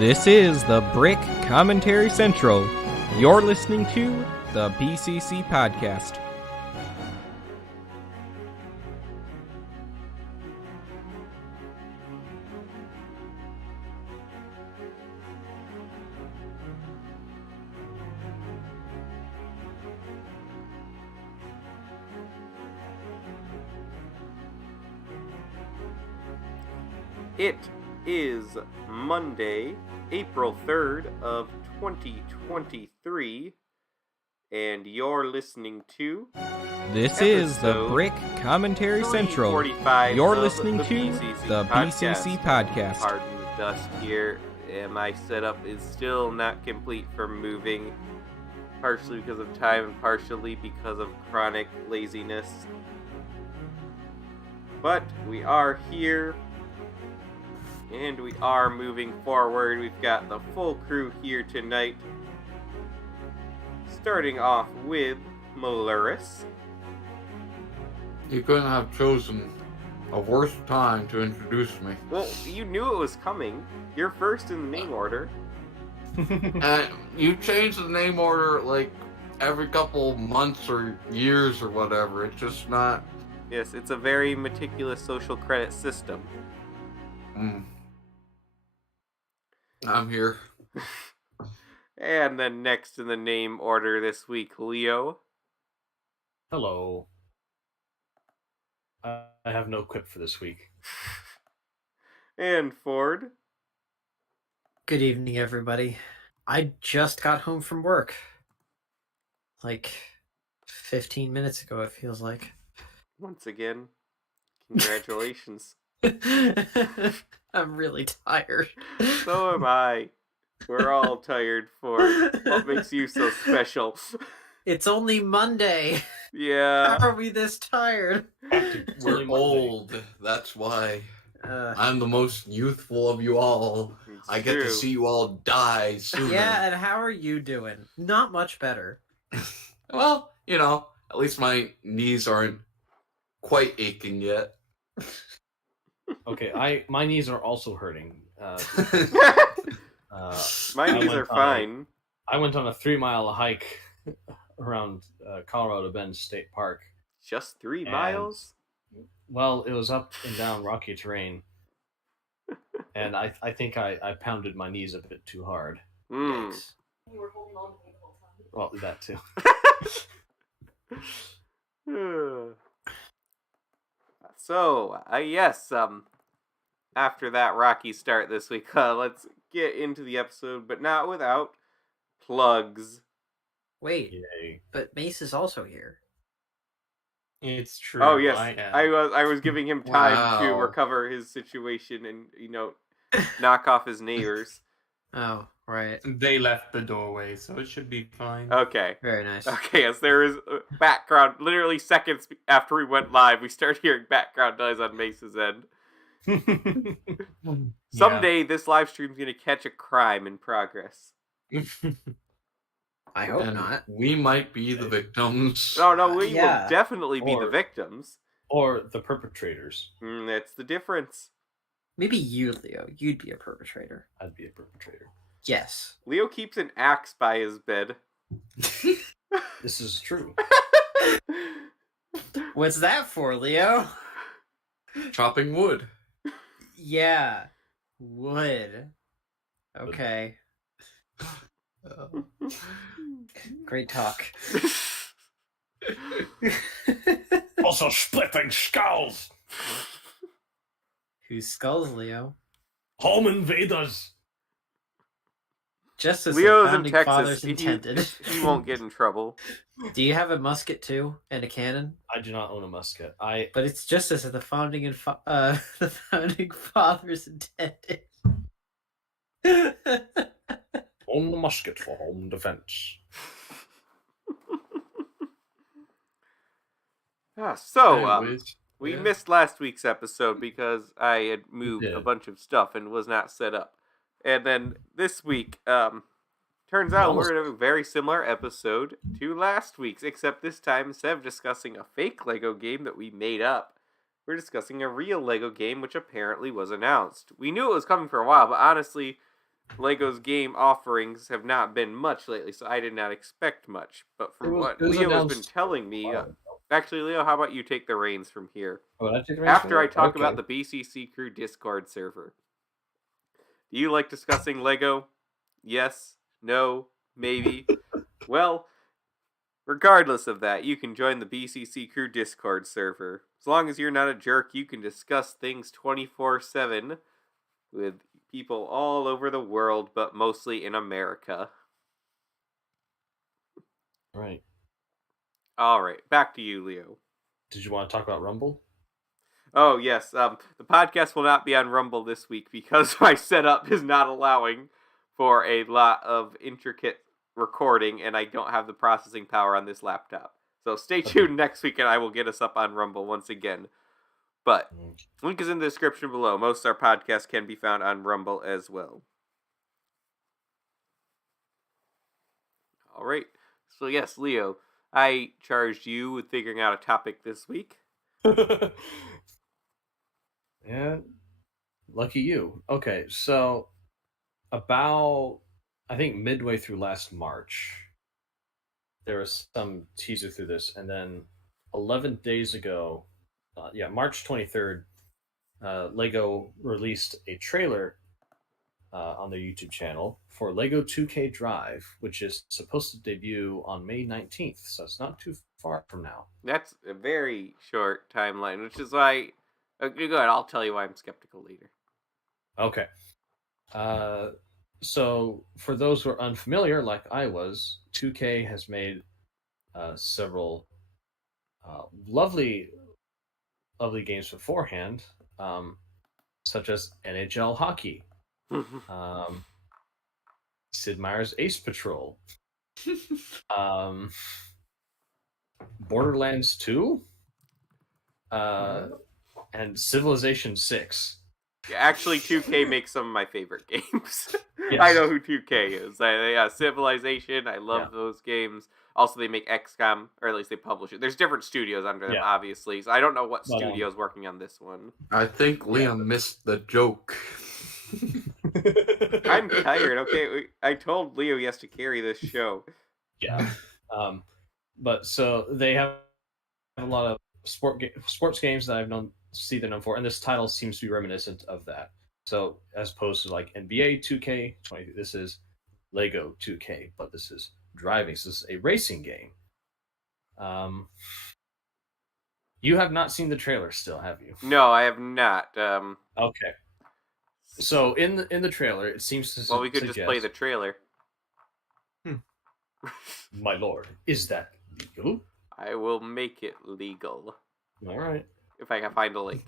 This is the Brick Commentary Central. You're listening to the BCC Podcast. It is Monday, April 3rd of 2023, and you're listening to This is the Brick Commentary Central. 345 You're of listening the to BCC the BCC Podcast. Pardon the dust here, and my setup is still not complete from moving, partially because of time and partially because of chronic laziness. But we are here. And we are moving forward. We've got the full crew here tonight. Starting off with Maluris. You couldn't have chosen a worse time to introduce me. Well, you knew it was coming. You're first in the name order. And you change the name order like every couple months or years or whatever. It's just not... Yes, it's a very meticulous social credit system. I'm here. And then next in the name order this week, Leo. Hello. I have no quip for this week. And Ford. Good evening, everybody. I just got home from work. Like 15 minutes ago, it feels like. Once again, congratulations. I'm really tired. So am I. We're all tired for what makes you so special. It's only Monday. Yeah. How are we this tired? We're old. That's why. I'm the most youthful of you all. I get to see you all die sooner. Yeah, and how are you doing? Not much better. Well, you know, at least my knees aren't quite aching yet. Okay, my knees are also hurting. My knees are fine. I went on a 3-mile hike around Colorado Bend State Park. Just 3 miles? Well, it was up and down rocky terrain. And I think I pounded my knees a bit too hard. Mm. You were holding on to me the whole time. Well, that too. So, yes, after that rocky start this week, let's get into the episode, but not without plugs. Wait, Yay. but Mace is also here. It's true. Oh yes, I was giving him time to Wow. recover his situation and knock off his neighbors. Oh, right. They left the doorway, so it should be fine. Okay. Very nice. Okay, yes, there is background. Literally seconds after we went live, we started hearing background noise on Mace's end. Someday, this live stream's gonna catch a crime in progress. I hope And not. we might be the victims. No, we Yeah. will definitely be the Or- victims. Or the perpetrators. That's the difference. Maybe you, Leo. You'd be a perpetrator. I'd be a perpetrator. Yes. Leo keeps an axe by his bed. This is true. What's that for, Leo? Chopping wood. Yeah. Wood. Okay. Great talk. Also splitting skulls! Whose skulls, Leo? Home invaders! Just as the Leo's in founding Texas. fathers intended. He won't get in trouble. Do you have a musket too and a cannon? I do not own a musket. But it's just as the founding the founding fathers intended. own a musket for home defense. Anyways, We yeah. missed last week's episode because I had moved a did. bunch of stuff and was not set up. And then this week, turns out we're going to have a very similar episode to last week's, except this time, instead of discussing a fake Lego game that we made up, we're discussing a real Lego game which apparently was announced. We knew it was coming for a while, but honestly, Lego's game offerings have not been much lately, so I did not expect much. But from what Leo has been telling me, actually, Leo, how about you take the reins from here? After I talk about the BCC Crew Discord server. Do you like discussing Lego? Yes? No? Maybe? Well, regardless of that, you can join the BCC Crew Discord server. As long as you're not a jerk, you can discuss things 24/7 with people all over the world, but mostly in America. Right. All right, back to you, Leo. Did you want to talk about Rumble? Oh, yes. The podcast will not be on Rumble this week because my setup is not allowing for a lot of intricate recording, and I don't have the processing power on this laptop. So stay tuned next week, and I will get us up on Rumble once again. But link is in the description below. Most of our podcasts can be found on Rumble as well. All right. So yes, Leo, I charged you with figuring out a topic this week. Yeah, lucky you. Okay, so about, I think, midway through last March, there was some teaser through this, and then 11 days ago, March 23rd, Lego released a trailer on their YouTube channel for Lego 2K Drive, which is supposed to debut on May 19th, so it's not too far from now. That's a very short timeline, which is why... Okay, go ahead, I'll tell you why I'm skeptical later. Okay. So, for those who are unfamiliar, like I was, 2K has made several lovely games beforehand, such as NHL Hockey, Sid Meier's Ace Patrol, Borderlands 2, and Civilization 6. Yeah, actually, 2K makes some of my favorite games. Yes. I know who 2K is. Civilization, I love those games. Also, they make XCOM, or at least they publish it. There's different studios under them, obviously, so I don't know what studio's working on this one. I think Liam missed the joke. I'm tired, okay? I told Leo he has to carry this show. Yeah. But so they have a lot of sports games that I've known they're known for, and this title seems to be reminiscent of that. So as opposed to like NBA 2K20, this is Lego 2K, but this is driving. So this is a racing game. You have not seen the trailer still, have you? No, I have not. Okay. So in the trailer, it seems to we could just play the trailer. My lord, is that legal? I will make it legal. All right. If I can find a link.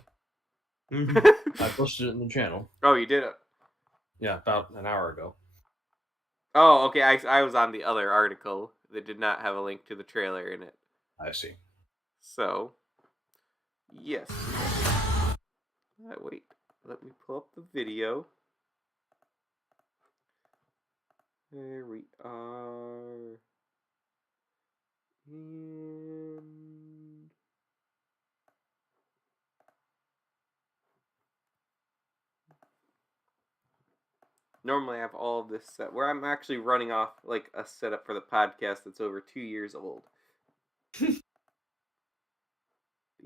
I posted it in the channel. Oh, you did it? Yeah, about an hour ago. Oh, okay. I was on the other article that did not have a link to the trailer in it. I see. So, yes. Wait. Let me pull up the video. There we are. And... Normally I have all of this set, where I'm actually running off like a setup for the podcast that's over 2 years old.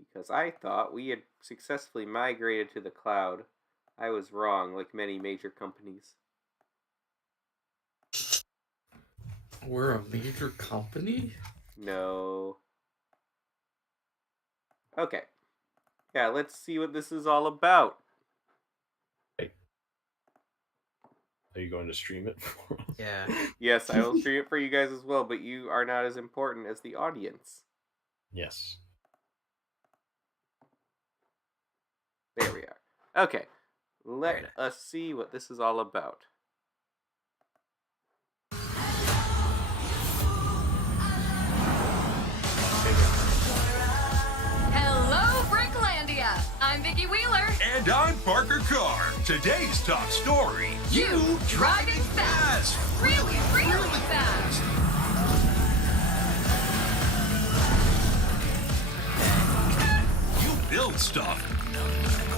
Because I thought we had successfully migrated to the cloud. I was wrong, like many major companies. We're a major company? No. Okay. Yeah, let's see what this is all about. Are you going to stream it for us? Yeah. Yes, I will stream it for you guys as well, but you are not as important as the audience. Yes. There we are. Okay. Let us see what this is all about. Hello, Bricklandia! I'm Vicki Wheeler. And I'm Parker Carr. Today's top story. You driving fast. Really, really fast. You build stuff.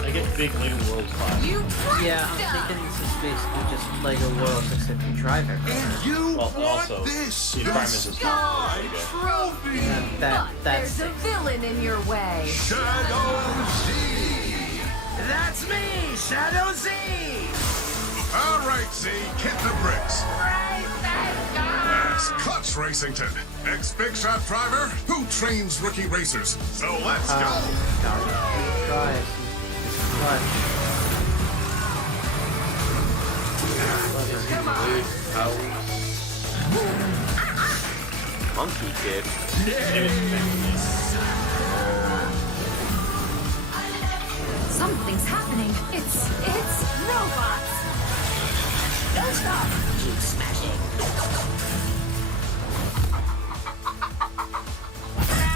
They get big Lego Worlds class. You Yeah, I'm thinking this is basically just Lego Worlds, except you drive everywhere. And you Well, want also, this, the environment is Sky Lego. Trophy! That's There's a villain in your way. Shadow Z! That's me, Shadow Z! All right, Z, get the bricks. Right, thank God. It's Clutch Racington, ex-big shot driver who trains rookie racers. So let's go! Drives. Clutch. Come on. Monkey Kid. Something's happening. It's robots. Don't stop! Keep smashing.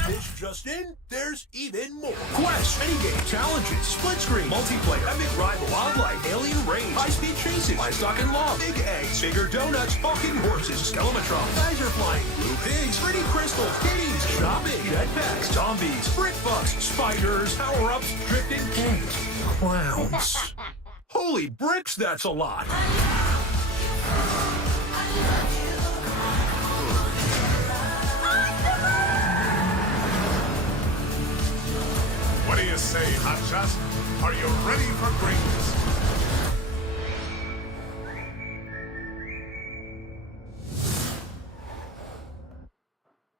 This just in, there's even more. Quests, minigame, challenges, split screen, multiplayer, epic rival, wildlife, alien raids, high-speed chases, livestock and law, big eggs, bigger donuts, talking horses, skelematron, geyser flying, blue pigs, pretty crystals, kitties, shopping, jetpacks, zombies, brick bugs, spiders, power-ups, drifting, and clowns. Holy bricks, that's a lot. What do you say, Hotshot? Are you ready for greatness?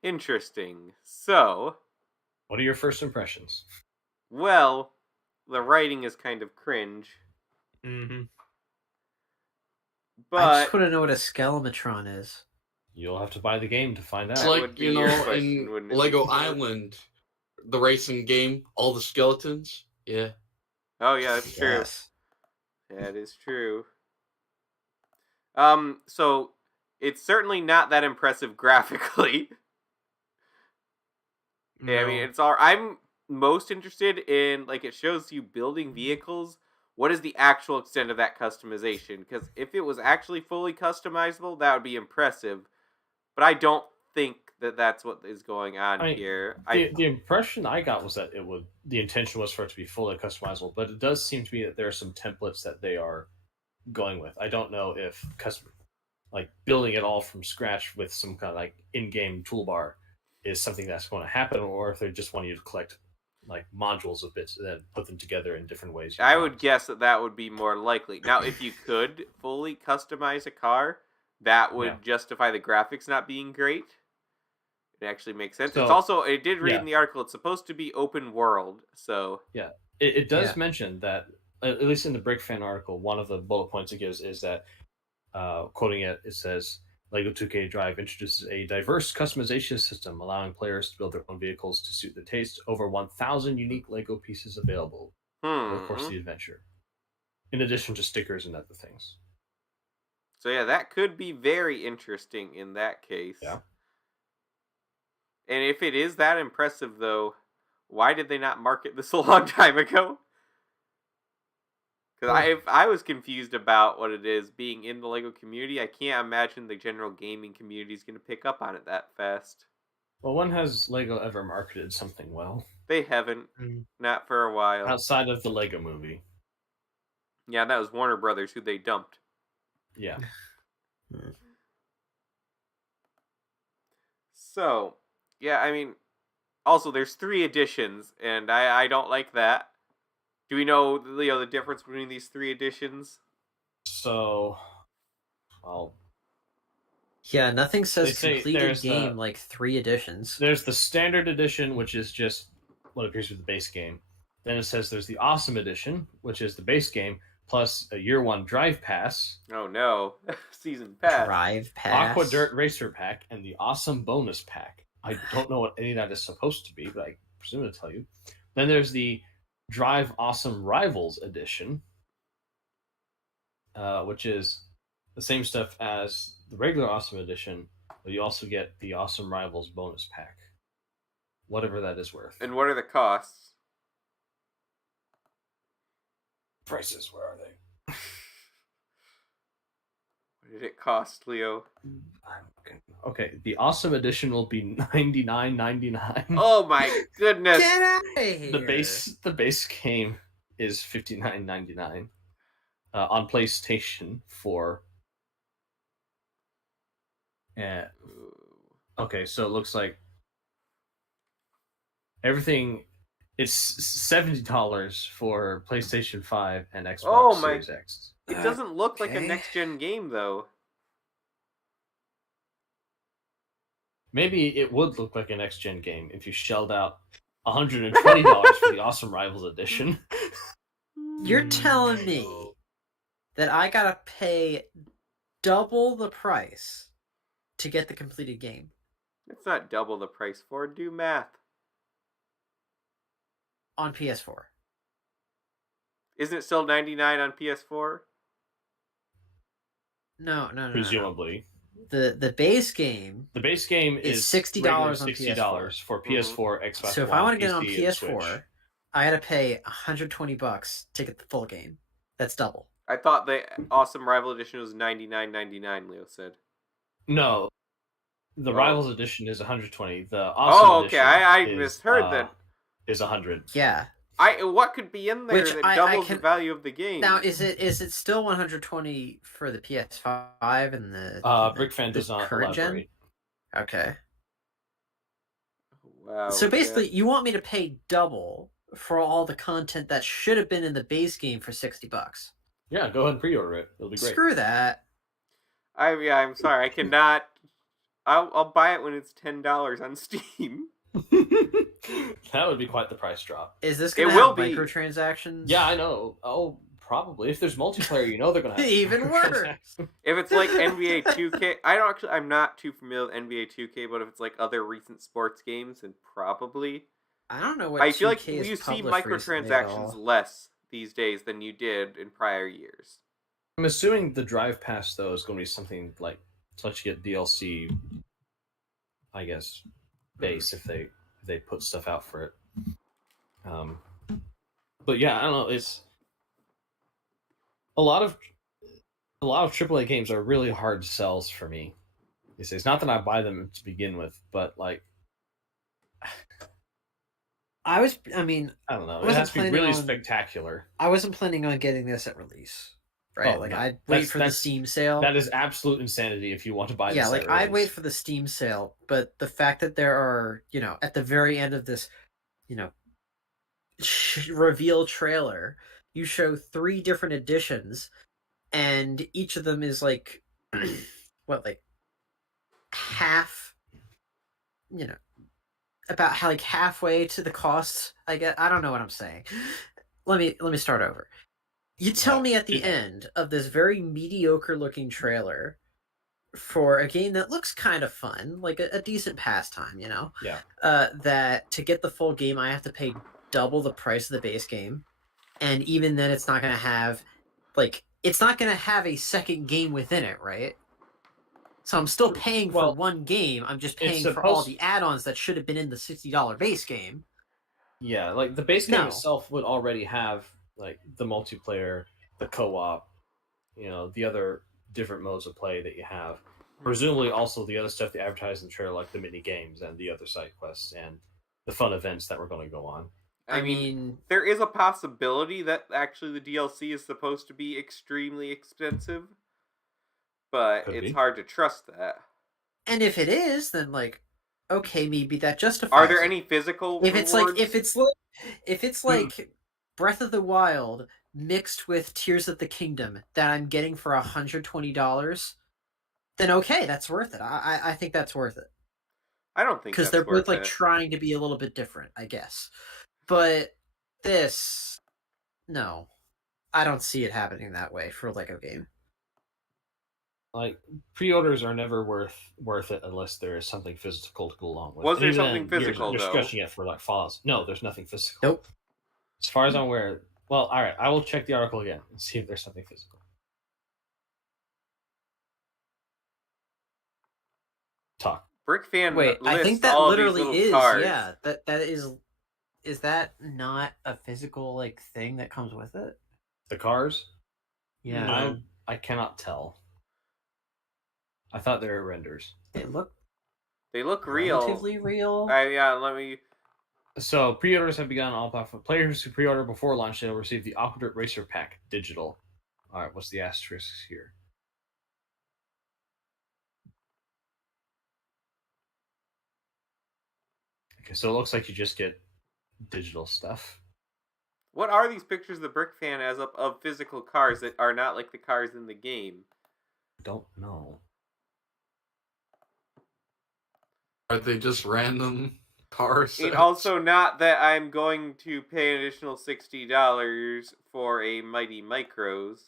Interesting. So, What are your first impressions? well, the writing is kind of cringe, Mm-hmm. I but just want to know what a skelematron is. You'll have to buy the game to find out. It's That like, would be you your know, question, wouldn't in it? Lego Island, the racing game, all the skeletons. Yeah. oh yeah, that's true. Yes. That is true. So it's certainly not that impressive graphically. Yeah, I mean, it's all. I'm most interested in, like, it shows you building vehicles. What is the actual extent of that customization? Because if it was actually fully customizable, that would be impressive. But I don't think that that's what is going on I mean, here. The impression I got was that the intention was for it to be fully customizable, but it does seem to be that there are some templates that they are going with. I don't know if like building it all from scratch with some kind of like in-game toolbar is something that's going to happen, or if they just want you to collect like modules of bits and then put them together in different ways. I would guess that would be more likely. Now, if you could fully customize a car, that would justify the graphics not being great. It actually makes sense. So, it's also, it did read yeah. in the article, it's supposed to be open world, so... Yeah, it does mention that, at least in the Brick Fan article, one of the bullet points it gives is that, quoting it, it says, LEGO 2K Drive introduces a diverse customization system, allowing players to build their own vehicles to suit their taste. Over 1,000 unique LEGO pieces available over the course of the adventure, in addition to stickers and other things. So yeah, that could be very interesting in that case. Yeah. And if it is that impressive, though, why did they not market this a long time ago? Because I was confused about what it is being in the LEGO community. I can't imagine the general gaming community is going to pick up on it that fast. Well, when has LEGO ever marketed something well? They haven't. Not for a while. Outside of the LEGO movie. Yeah, that was Warner Brothers who they dumped. Yeah. So, yeah, I mean, also there's 3 editions, and I don't like that. Do we know, the difference between these 3 editions? So, well... Yeah, nothing says They say completed there's game like 3 editions. There's the standard edition, which is just what appears with the base game. Then it says there's the awesome edition, which is the base game, plus a year 1 drive pass. Oh no, season pass. Drive pass. Aqua Dirt Racer pack, and the awesome bonus pack. I don't know what any of that is supposed to be, but I presume to tell you. Then there's the Drive Awesome Rivals edition, which is the same stuff as the regular Awesome edition, but you also get the Awesome Rivals bonus pack, whatever that is worth. And what are the costs? Prices, where are they? What did it cost, Leo? Okay, the Awesome edition will be $99.99. Oh my goodness! Get out of here! The base game is $59.99 on PlayStation 4. Okay, so it looks like everything. It's $70 for PlayStation 5 and Xbox Series X. It doesn't look like a next-gen game, though. Maybe it would look like a next-gen game if you shelled out $120 for the Awesome Rivals Edition. You're telling me that I gotta pay double the price to get the completed game? It's not double the price for it. Do math. On PS4. Isn't it still $99 on PS4? No. Presumably. The base game. The base game is $60 on PS4. For PS4, Xbox So if One, I want to get it on PC, PS4, I gotta pay $120 to get the full game. That's double. I thought the Awesome Rival Edition was $99.99. Leo said. No, the Rivals Edition is $120. The Awesome Edition. I misheard that. Is $100. Yeah. What could be in there that doubles the value of the game? Now, is it still $120 for the PS5 and the Brickfan does not current elaborate. Gen? Okay. Wow. So basically, you want me to pay double for all the content that should have been in the base game for $60? Yeah, go ahead and pre-order it. It'll be great. Screw that. I'm sorry. I cannot. I'll buy it when it's $10 on Steam. That would be quite the price drop. Is this going to have microtransactions? Yeah, I know. Oh, probably. If there's multiplayer, they're going to have even worse. If it's like NBA 2K, I'm not too familiar with NBA 2K, but if it's like other recent sports games, then probably. I don't know what I feel like you see microtransactions less these days than you did in prior years. I'm assuming the Drive Pass, though, is going to be something like to let you get DLC, I guess, base if they put stuff out for it. But yeah, I don't know. It's a lot of AAA games are really hard sells for me. It's not that I buy them to begin with, but like I don't know. It has to be really spectacular. I wasn't planning on getting this at release. Right? I'd wait for the Steam sale. That is absolute insanity if you want to buy this. Yeah, I'd wait for the Steam sale, but the fact that there are, at the very end of this, reveal trailer, you show 3 different editions, and each of them is like, half, about how halfway to the cost. I don't know what I'm saying. Let me start over. You tell me at the end of this very mediocre looking trailer for a game that looks kind of fun, like a decent pastime, Yeah. That to get the full game, I have to pay double the price of the base game. And even then it's not going to have, a second game within it, right? So I'm still paying for one game. I'm just paying for all the add-ons that should have been in the $60 base game. Yeah, the base game itself would already have the multiplayer, the co-op, the other different modes of play that you have. Presumably also the other stuff they advertise in the trailer, like the mini games and the other side quests and the fun events that we're going to go on. I mean, there is a possibility that actually the DLC is supposed to be extremely expensive, but it's hard to trust that. And if it is, then okay, maybe that justifies. Are there any physical rewards? If it's like Breath of the Wild mixed with Tears of the Kingdom that I'm getting for $120, then okay, that's worth it. I think that's worth it. I don't think because they're both trying to be a little bit different, I guess. But this, no, I don't see it happening that way for a Lego game. Pre-orders are never worth it unless there is something physical to go along with. Was there something physical? You're stretching it for Fallout. No, there's nothing physical. Nope. As far as I'm aware, well, all right, I will check the article again and see if there's something physical. Talk. Brickfan. Wait, I think that literally is. Cards. Yeah, that is. Is that not a physical thing that comes with it? The cars? Yeah. No, I cannot tell. I thought they were renders. They look real. Relatively real. Yeah, let me. So pre-orders have begun on all platforms. Players who pre-order before launch day will receive the Aqueduct Racer Pack digital. All right, what's the asterisks here? Okay, so it looks like you just get digital stuff. What are these pictures the Brick Fan has up of physical cars that are not like the cars in the game? Don't know. Are they just random cars? And also not that I'm going to pay an additional $60 for a Mighty Micros.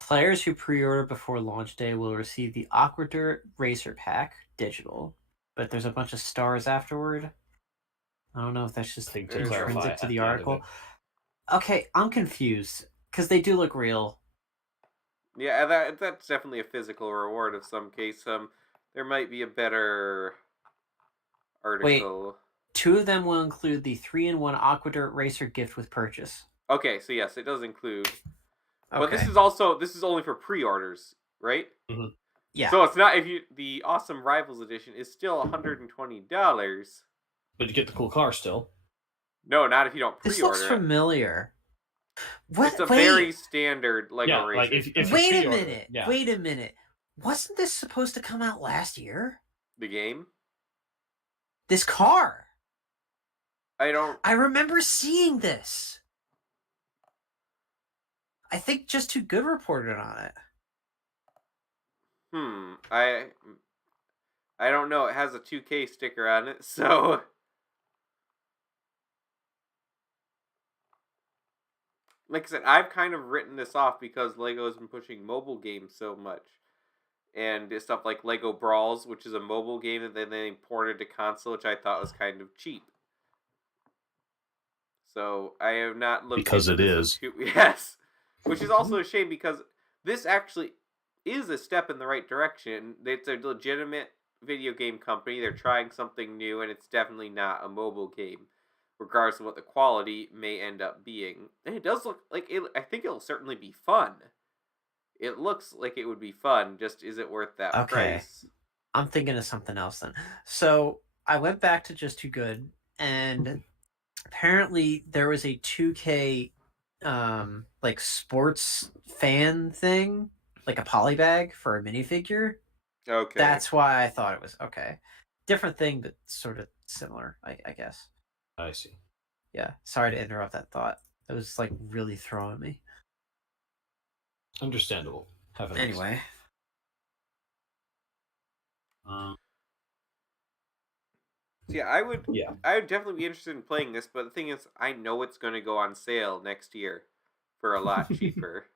Players who pre-order before launch day will receive the Aqueduct Racer Pack digital, but there's a bunch of stars afterward. I don't know if that's just intrinsic to the article. Okay, I'm confused because they do look real. Yeah, that's definitely a physical reward of some case. There might be a better article. Wait, 2 of them will include the 3-in-1 Aqueduct Racer gift with purchase. Okay, so yes, it does include. Okay. But this is only for pre-orders, right? Mm-hmm. Yeah. So it's not the Awesome Rivals edition is still $120. But you get the cool car still. No, not if you don't pre-order. This looks familiar. What? It's a very standard Lego racer. Like if Wait a minute. Yeah. Wait a minute. Wasn't this supposed to come out last year? The game? This car. I remember seeing this. I think Just Too Good reported on it. I don't know. It has a 2K sticker on it, so like I said, I've kind of written this off because Lego's been pushing mobile games so much. And stuff like Lego Brawls, which is a mobile game that then they ported to console, which I thought was kind of cheap. So I have not looked because it is. Yes. Which is also a shame because this actually is a step in the right direction. It's a legitimate video game company. They're trying something new, and it's definitely not a mobile game, regardless of what the quality may end up being. And it does look like it. I think it'll certainly be fun. It looks like it would be fun. Just is it worth that price? I'm thinking of something else then. So I went back to Just Too Good, and apparently there was a 2K like sports fan thing, like a polybag for a minifigure. Okay. That's why I thought it was okay. Different thing, but sort of similar, I guess. I see. Yeah. Sorry to interrupt that thought. It was like really throwing me. Understandable. Anyway. Yeah, I would definitely be interested in playing this, but the thing is, I know it's going to go on sale next year for a lot cheaper.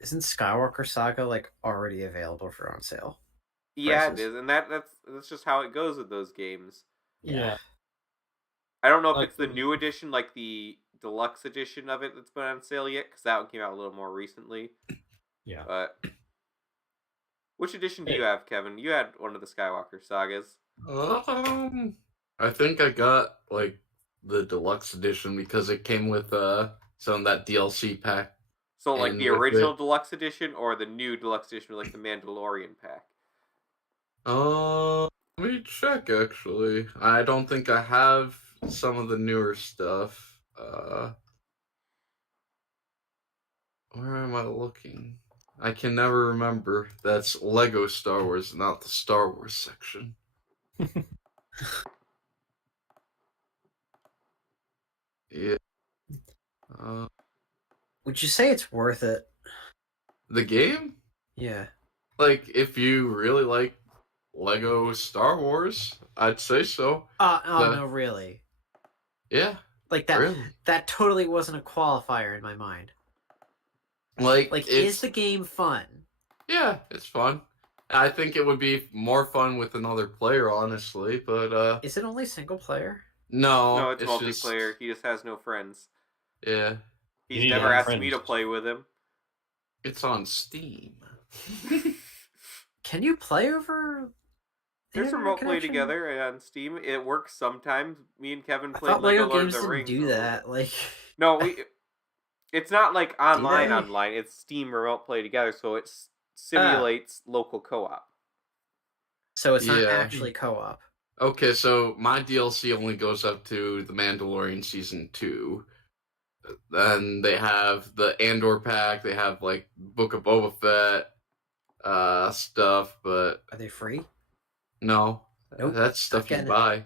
Isn't Skywalker Saga like already available for on sale? Yeah, prices? It is, and that's just how it goes with those games. Yeah. I don't know if it's the new edition, like the deluxe edition of it, that's been on sale yet, because that one came out a little more recently. Yeah. But which edition do you have, Kevin? You had one of the Skywalker Sagas. I think I got like the deluxe edition because it came with some of that DLC pack. So like the original deluxe edition or the new deluxe edition with like the Mandalorian pack? Let me check actually. I don't think I have some of the newer stuff. Where am I looking? I can never remember. That's Lego Star Wars, not the Star Wars section. Yeah. Would you say it's worth it? The game? Yeah. Like, if you really like Lego Star Wars, I'd say so. No, really. Yeah. Like that. Really? That totally wasn't a qualifier in my mind. Like is the game fun? Yeah, it's fun. I think it would be more fun with another player, honestly. But is it only single player? No, it's multiplayer. He just has no friends. Yeah. He's never asked me to play with him. It's on Steam. Can you play over? There's remote play together on Steam. It works sometimes. Me and Kevin played Lego Lord games of the Rings. Didn't do that. Like no, it's not like online. It's Steam remote play together. So it's simulates local co-op. So it's not actually co-op. Okay, so my DLC only goes up to The Mandalorian Season 2. Then they have the Andor pack, they have, like, Book of Boba Fett stuff, but... Are they free? No. Nope. That's stuff you buy.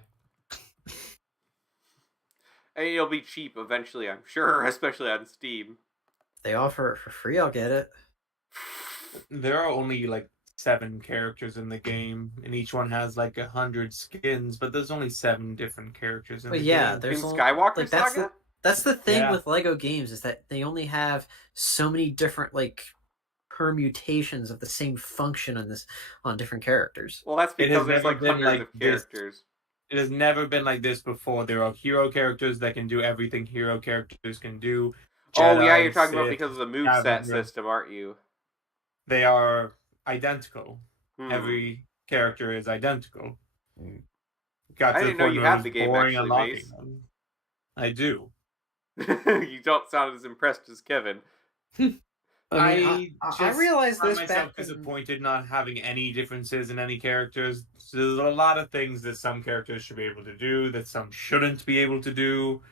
And it'll be cheap eventually, I'm sure, especially on Steam. If they offer it for free, I'll get it. There are only, like, 7 characters in the game, and each one has, like, 100 skins, but there's only 7 different characters in the game. There's in Skywalker like, Saga? That's the thing with Lego games, is that they only have so many different, like, permutations of the same function on different characters. Well, that's because there's like hundreds of characters. It has never been like this before. There are hero characters that can do everything hero characters can do. Jedi, yeah, you're talking about because of the moveset system, aren't you? They are identical. Every character is identical. I didn't know you had the game actually, Mace. I do. You don't sound as impressed as Kevin. I realized this myself disappointed not having any differences in any characters. So there's a lot of things that some characters should be able to do that some shouldn't be able to do.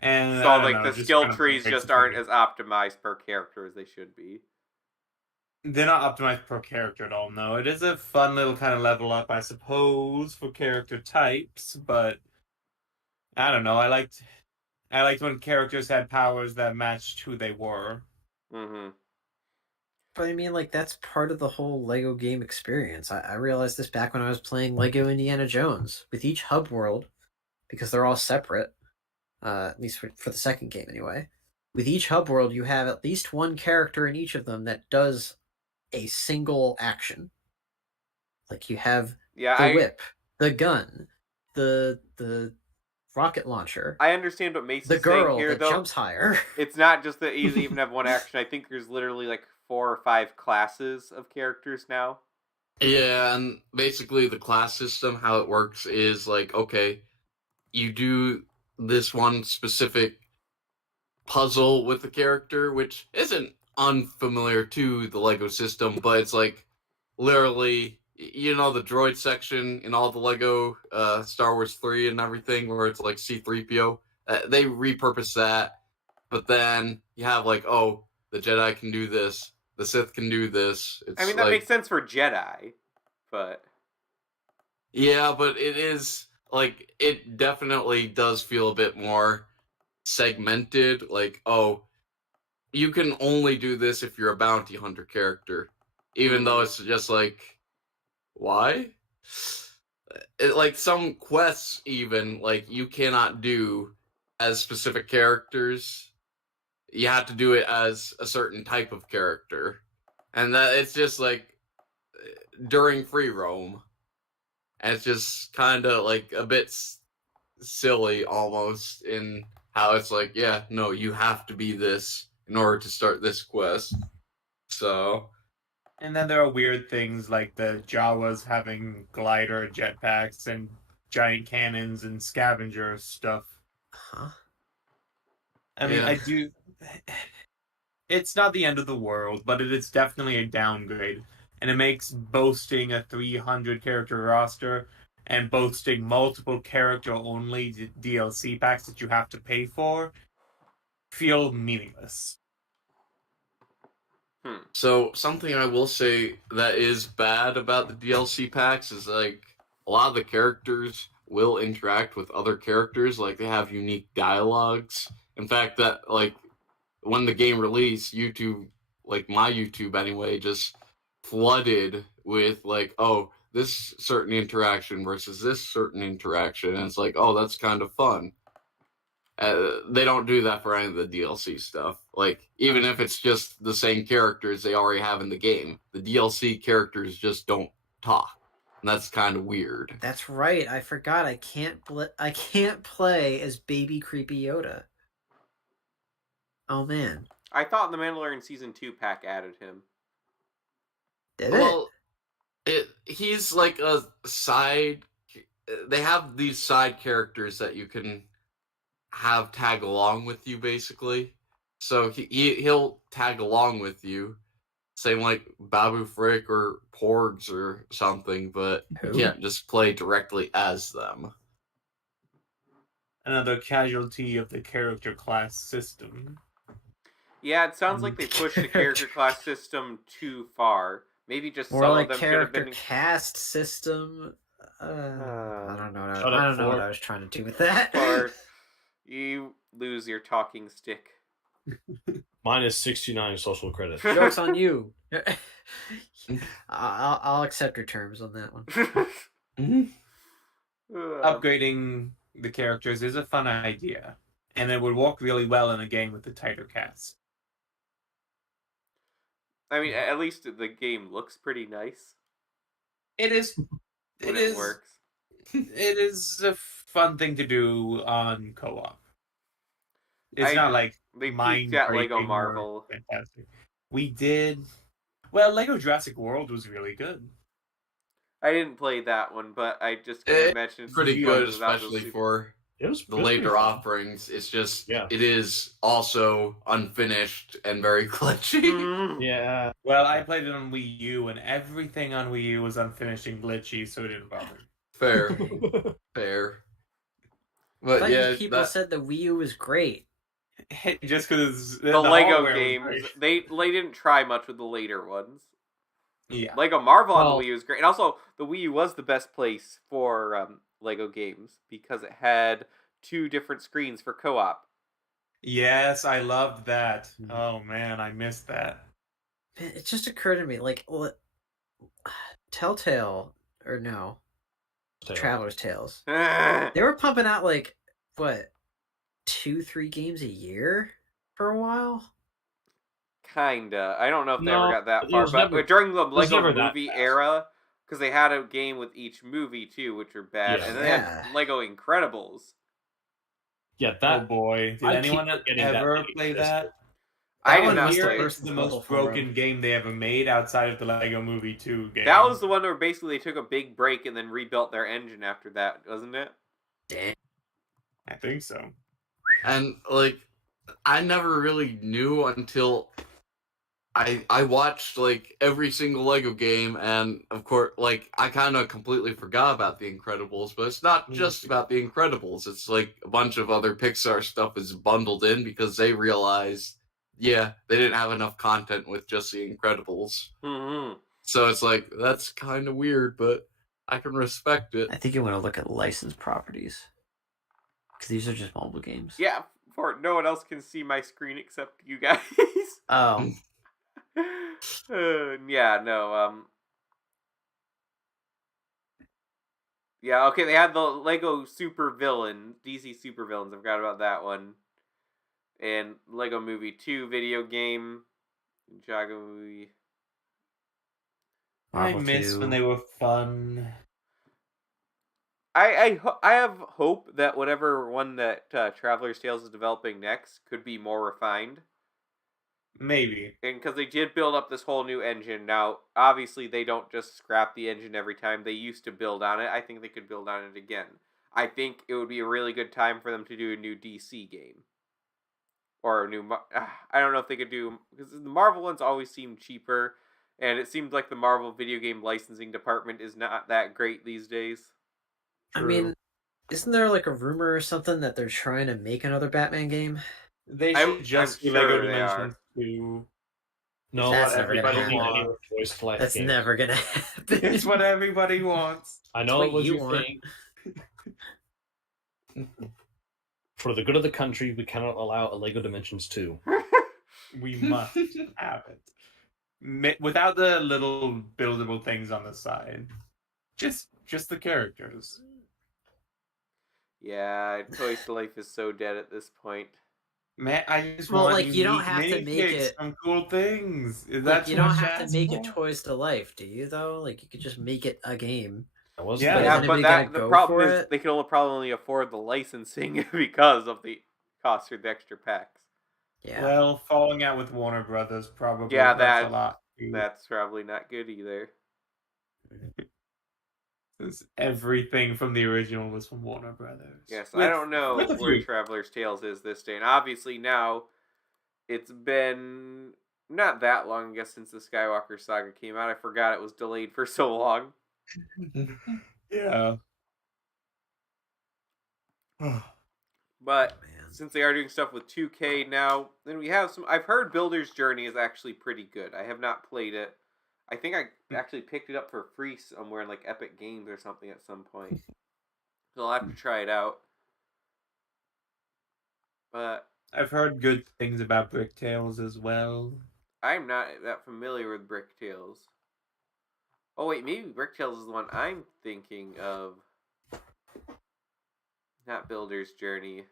And so like the skill trees just aren't as optimized per character as they should be. They're not optimized per character at all, no. It is a fun little kind of level up, I suppose, for character types, but I don't know. I liked when characters had powers that matched who they were. Mm-hmm. But I mean, like, that's part of the whole Lego game experience. I realized this back when I was playing Lego Indiana Jones. With each hub world, because they're all separate, at least for the second game anyway, with each hub world you have at least one character in each of them that does a single action. Like, you have the whip, the gun, the rocket launcher. I understand what Mace is saying here, here, that though. jumps higher. It's not just that you even have one action. I think there's literally like 4 or 5 classes of characters now. Yeah, and basically the class system, how it works is like, okay, you do this one specific puzzle with the character, which isn't unfamiliar to the Lego system, but it's like literally, you know, the droid section in all the Lego Star Wars 3 and everything, where it's like C-3PO. They repurpose that, but then you have like, oh, the Jedi can do this, the Sith can do this. I mean, that makes sense for Jedi, but... Yeah, but it is, like, it definitely does feel a bit more segmented. Like, oh, you can only do this if you're a bounty hunter character. Even though it's just like, why? Like, some quests even, like, you cannot do as specific characters. You have to do it as a certain type of character. And that it's just, like, during free roam. And it's just kind of, like, a bit silly, almost, in how it's like, yeah, no, you have to be this in order to start this quest. So... And then there are weird things like the Jawas having glider jetpacks and giant cannons and scavenger stuff. Huh? I mean, I do... It's not the end of the world, but it is definitely a downgrade. And it makes boasting a 300-character roster and boasting multiple character-only DLC packs that you have to pay for feel meaningless. So, something I will say that is bad about the DLC packs is, like, a lot of the characters will interact with other characters, like, they have unique dialogues. In fact, that, like, when the game released, YouTube, like, my YouTube anyway, just flooded with, like, oh, this certain interaction versus this certain interaction, and it's like, oh, that's kind of fun. They don't do that for any of the DLC stuff. Like, even if it's just the same characters they already have in the game, the DLC characters just don't talk. And that's kind of weird. That's right. I forgot. I can't play as baby creepy Yoda. Oh, man. I thought the Mandalorian Season 2 pack added him. Did it? Well, he's like a side... They have these side characters that you can have tag along with you, basically. So he'll tag along with you. same like Babu Frick or Porgs or something, but Who? you can't just play directly as them. Another casualty of the character class system. Yeah, it sounds like they pushed the character class system too far. Maybe just More some like of them should have character been. cast system. I don't know. Shut I up, don't know what Ford. I was trying to do with that. Or you lose your talking stick. Mine is 69 social credit. Joke's on you. I'll accept your terms on that one. Upgrading the characters is a fun idea, and it would work really well in a game with a tighter cast. I mean, at least the game looks pretty nice. It is. When It it is. works. It is a fun thing to do on co-op. It's not like They mind peaked at Lego breaking or Marvel. fantastic. We did. Well, Lego Jurassic World was really good. I didn't play that one, but I just can It's imagine it's pretty fun good, without especially super- for It was the pretty later fun. offerings. It's just, Yeah. it is also unfinished and very glitchy. Mhm. Yeah. Well, I played it on Wii U, and everything on Wii U was unfinished and glitchy, so it didn't bother me. Fair. Fair. I But thought yeah, people that, said the Wii U was great. Just because The Lego hardware was games, great. they didn't try much with the later ones. Yeah. Lego Marvel on Well- the Wii U was great, and also the Wii U was the best place for Lego games because it had 2 different screens for co-op. Yes, I loved that. Mhm. Oh man, I missed that. Man, it just occurred to me, like, Telltale, or no, Traveler's Tales. They were pumping out, like, what, 2-3 games a year for a while? Kinda. I don't know if they No, ever got that it far, was but never- during the was Lego never that movie fast. era, because they had a game with each movie too, which are bad, Yeah. and then they had Lego Incredibles. Yeah, Oh that boy, did I keep anyone forgetting that ever thing play existed. that? I That did one not must have play. burst It's the bubble most for 'em. broken game they ever made outside of the Lego Movie 2 game. That was the one where basically they took a big break and then rebuilt their engine after that, wasn't it? Damn. I think so. and like, I never really knew until I watched like every single Lego game, and of course, like I kind of completely forgot about the Incredibles. But it's not just about the Incredibles. It's like a bunch of other Pixar stuff is bundled in because they realized, yeah, they didn't have enough content with just the Incredibles. Mm-hmm. So it's like that's kind of weird, but I can respect it. I think you want to look at licensed properties. Because these are just mobile games. Yeah, for no one else can see my screen except you guys. Oh. Yeah, no, yeah, okay, they had the Lego Super Villain, DC Super Villains, I forgot about that one. And Lego Movie 2 video game. Jago movie. I Marvel miss 2. when they were fun. I have hope that whatever one that Traveler's Tales is developing next could be more refined. Maybe. And because they did build up this whole new engine. Now, obviously, they don't just scrap the engine every time. They used to build on it. I think they could build on it again. I think it would be a really good time for them to do a new DC game. Or a new... I don't know if they could do... Because the Marvel ones always seem cheaper. And it seems like the Marvel video game licensing department is not that great these days. I mean, isn't there like a rumor or something that they're trying to make another Batman game? They I'm- should just I'm do Lego sure they Dimensions 2. no, That's never everybody gonna needs happen. a voice flash That's game. never gonna happen. It's what everybody wants. I know what it was you your want. thing. For the good of the country, we cannot allow a Lego Dimensions 2. We must have it. Without the little buildable things on the side. Just the characters. Yeah, Toy Story Life is so dead at this point. Man, I just Well, want like, you don't neat have to mini make kits, it- some cool things. Is Like, that you too don't much have to ask make it for? Toys to Life, do you? Though, like, you could just make it a game. That was Yeah, the- Yeah, Is but anybody the gonna go problem for is it? they can probably only afford the licensing because of the cost for the extra packs. Yeah. Well, falling out with Warner Brothers probably Yeah, hurts that- a lot. too. That's probably not good either. 'Cause everything from the original was from Warner Brothers. Yes, I With- don't know with a where few- Traveler's Tales is this day. And obviously now it's been not that long, I guess, since the Skywalker saga came out. I forgot it was delayed for so long. Yeah. But Man. since they are doing stuff with 2K now, then we have some. I've heard Builder's Journey is actually pretty good. I have not played it. I think I actually picked it up for free somewhere in like Epic Games or something at some point. So I'll have to try it out. But I've heard good things about Brick Tales as well. I'm not that familiar with Brick Tales. Oh wait, maybe Brick Tales is the one I'm thinking of. Not Builder's Journey.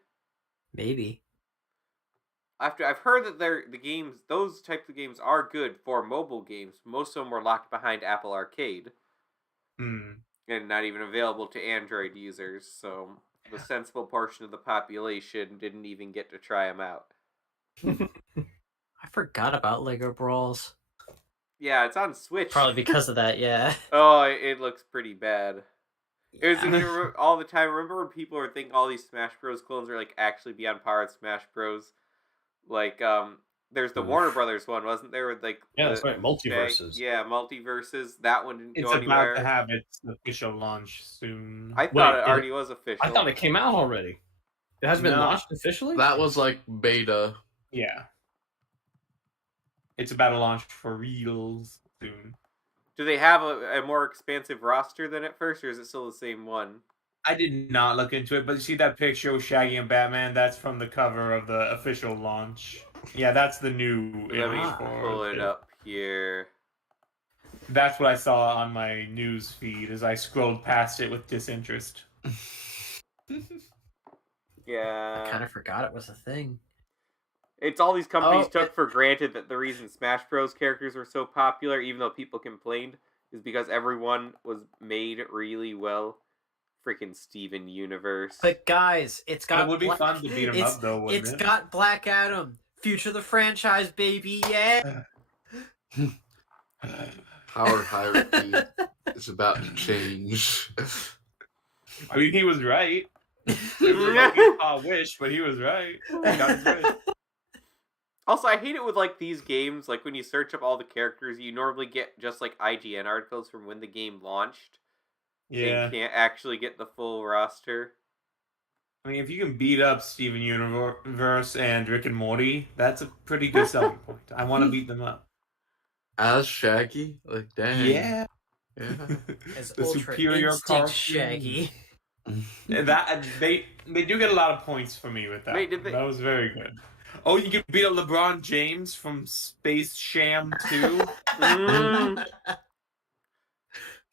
Maybe. I've heard that the games, those types of games are good for mobile games. Most of them were locked behind Apple Arcade. And not even available to Android users, so the sensible portion of the population didn't even get to try them out. I forgot about Lego Brawls. Yeah, it's on Switch. Probably because of that, yeah. Oh, it looks pretty bad. It was Yeah. all the time. Remember when people were thinking all these Smash Bros. Clones are like actually be on par with Smash Bros. Like, there's the Warner Brothers one, wasn't there? With like Yeah, that's right. Multiverses. Yeah, Multiverses. That one didn't It's go anywhere. about to have its official launch soon. I thought it Wait, already was official. I thought it came out already. It hasn't been No. launched officially? That was like beta. Yeah. It's about to launch for reals soon. Do they have a more expansive roster than at first, or is it still the same one? I did not look into it, but you see that picture with Shaggy and Batman? That's from the cover of the official launch. Yeah, that's the new Let me image pull it up here. That's what I saw on my news feed as I scrolled past it with disinterest. Yeah. I kind of forgot it was a thing. It's all these companies Oh, took for granted that the reason Smash Bros. Characters were so popular, even though people complained, is because everyone was made really well. Freaking Steven Universe. But guys, it's got. It would be fun to beat 'em it's- up, though, wouldn't It's it? got Black Adam, future of the franchise, baby, yeah. Power hierarchy is about to change. I mean, he was right. It was a wish, but he was right. He got his wish. Also, I hate it with like these games. Like when you search up all the characters, you normally get just like IGN articles from when the game launched. Yeah. You can't actually get the full roster. I mean, if you can beat up Steven Universe and Rick and Morty, that's a pretty good selling point. I want to beat them up. As Shaggy? Like, dang. Yeah. Yeah. As The Ultra superior Instinct cartoon. Shaggy. That they do get a lot of points for me with that. Wait, did they- That was very good. Oh, you can beat up LeBron James from Space Sham 2. Mm.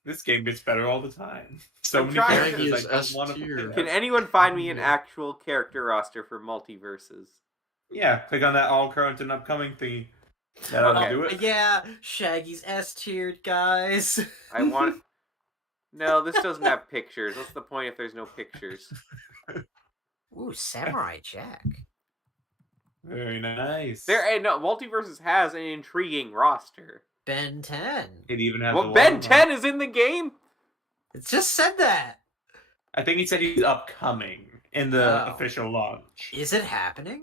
This game gets better all the time. So I'm many trying- characters Shaggy I is don't want to S-tier. play. Can anyone find me an actual character roster for Multiverses? Yeah, click on that all current and upcoming thingy. That'll Okay. do it. Yeah, Shaggy's S-tiered, guys. I want. No, this doesn't have pictures. What's the point if there's no pictures? Ooh, Samurai Jack. Very nice. No, Multiverses has an intriguing roster. Ben 10. It even has. Well, a Ben watermark. 10 is in the game. It just said that. I think he said he's upcoming in the Oh. official launch. Is it happening?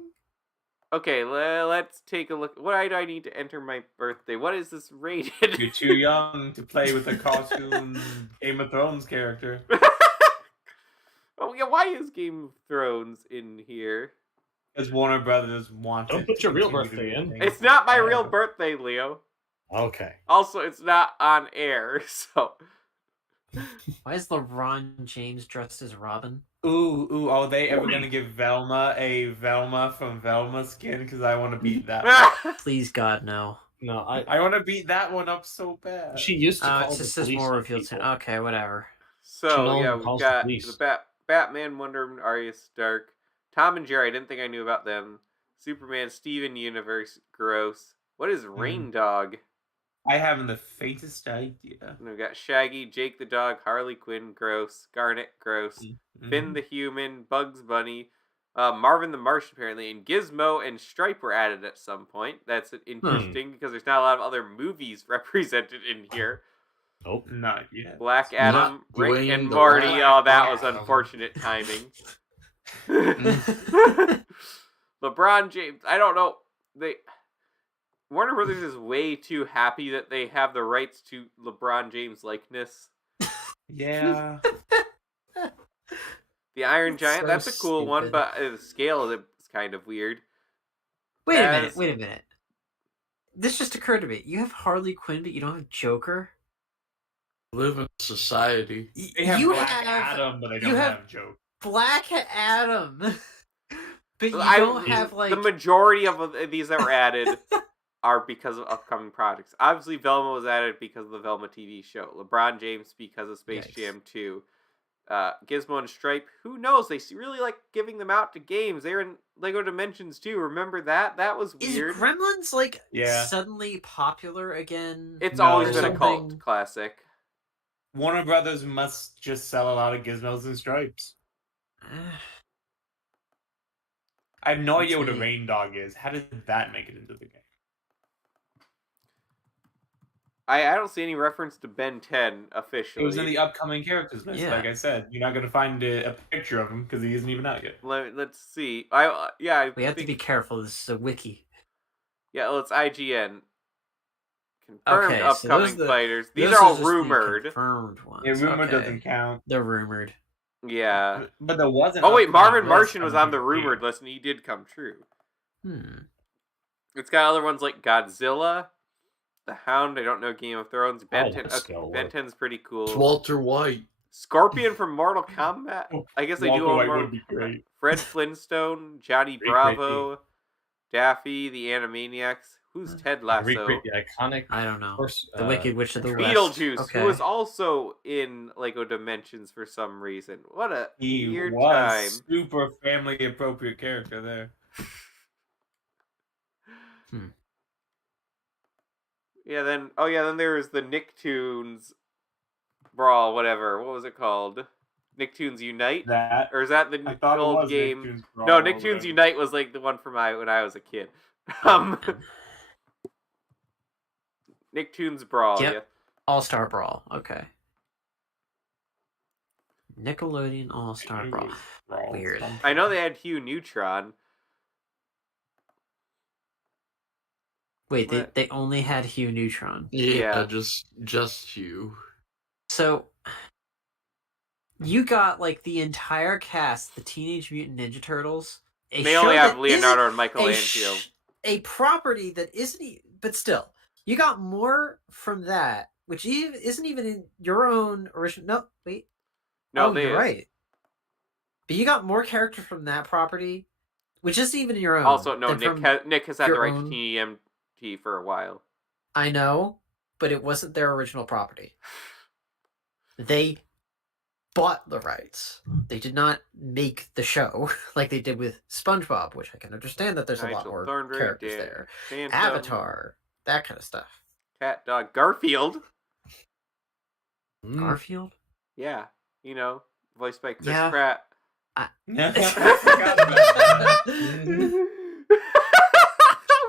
Okay, let's take a look. What do I need to enter my birthday? What is this rated? You're too young to play with a cartoon Game of Thrones character. Oh yeah, why is Game of Thrones in here? Because Warner Brothers wanted. Don't put your to real continue birthday to do in. things. It's not my Yeah. real birthday, Leo. Okay. Also, it's not on air, so Why is LeBron James dressed as Robin? Ooh, are they ever gonna give Velma a Velma from Velma skin? Because I want to beat that. Please, God, no. No, I want to beat that one up so bad. she used to call It the just says police more on revealed people. soon. Okay, whatever. So Chanel yeah, we calls got the police. the Batman, Wonder Woman, Arya Stark, Tom and Jerry. I didn't think I knew about them. Superman, Steven Universe, gross. What is Rain Dog? I haven't the faintest idea. And we got Shaggy, Jake the Dog, Harley Quinn, gross. Garnet, gross. Mm-hmm. Finn the Human, Bugs Bunny, Marvin the Martian apparently, and Gizmo and Stripe were added at some point. That's interesting because there's not a lot of other movies represented in here. Nope. Not yet. Black Adam, Not Rick Dwayne and the Morty. Rock Oh, that was Adam. unfortunate timing. LeBron James. I don't know. Warner Brothers is way too happy that they have the rights to LeBron James likeness. Yeah. The Iron It's Giant, so that's a cool one, stupid. but the scale of it is kind of weird. Wait a minute. This just occurred to me. You have Harley Quinn, but you don't have Joker? Live in society. They have you Black have Adam, but they you don't have have Joker. Black Adam. But you I- don't have, like... The majority of these that were added are because of upcoming projects. Obviously, Velma was added because of the Velma TV show. LeBron James because of Space Yikes. Jam 2. Gizmo and Stripe, who knows? They really like giving them out to games. They're in Lego Dimensions too. Remember that? That was weird. Is Gremlins, like, Yeah. suddenly popular again? It's No. always Or been a cult something? classic. Warner Brothers must just sell a lot of Gizmos and Stripes. I have no idea what a See. rain dog is. How did that make it into the game? I don't see any reference to Ben 10 officially. It was in the upcoming characters list. Yeah. Like I said, you're not going to find a picture of him because he isn't even out yet. Let's see. I We have to think- be careful. This is a wiki. Yeah, well, it's IGN. Confirmed Okay, so upcoming those are fighters. These Those are all just the rumored. confirmed ones. Yeah, rumor Okay. doesn't count. They're rumored. Yeah. But there wasn't. Oh wait, Marvin Martian was on the rumored list, and he did come true. It's got other ones like Godzilla, The Hound. I don't know Game of Thrones. Ben 10. that's gonna Ben work. 10's pretty cool. It's Walter White. Scorpion from Mortal Kombat. I guess they do own Mortal. would be great. Fred Flintstone, Johnny Great, Bravo, Daffy, the Animaniacs. Who's Ted Lasso? Recreate the iconic. I don't know. Horse, The Wicked Witch of the West. Beetlejuice, Okay. who was also in Lego Dimensions for some reason. What a He weird was time. super family appropriate character there. Yeah, then there was the Nicktoons Brawl, whatever. What was it called? Nicktoons Unite? That Or is that the I thought it old was game? Nicktoons No, Brawl, Nicktoons but- Unite was like the one from when I was a kid. Nicktoons Brawl, Yep. yeah. All-Star Brawl. Okay. Nickelodeon All-Star Brawl. Brawl. Weird. I know they had Hugh Neutron. Wait, What? they only had Hugh Neutron. Yeah. just you. So you got like the entire cast, the Teenage Mutant Ninja Turtles. A They show only have that Leonardo and isn't Michelangelo. a property that isn't, but still, you got more from that, which isn't even in your own original. No, wait. No, oh, they you're is. right. But you got more characters from that property, which isn't even your own. Also, no, than from- Nick has had the your right own- to TMT for a while. I know, but it wasn't their original property. They bought the rights. They did not make the show like they did with SpongeBob, which I can understand that there's a lot Nigel more Thornberry, characters Dan there. Phantom, Avatar, that kind of stuff. Cat Dog, Garfield. Garfield? Yeah, voiced by Chris Yeah. Pratt. I forgot about that.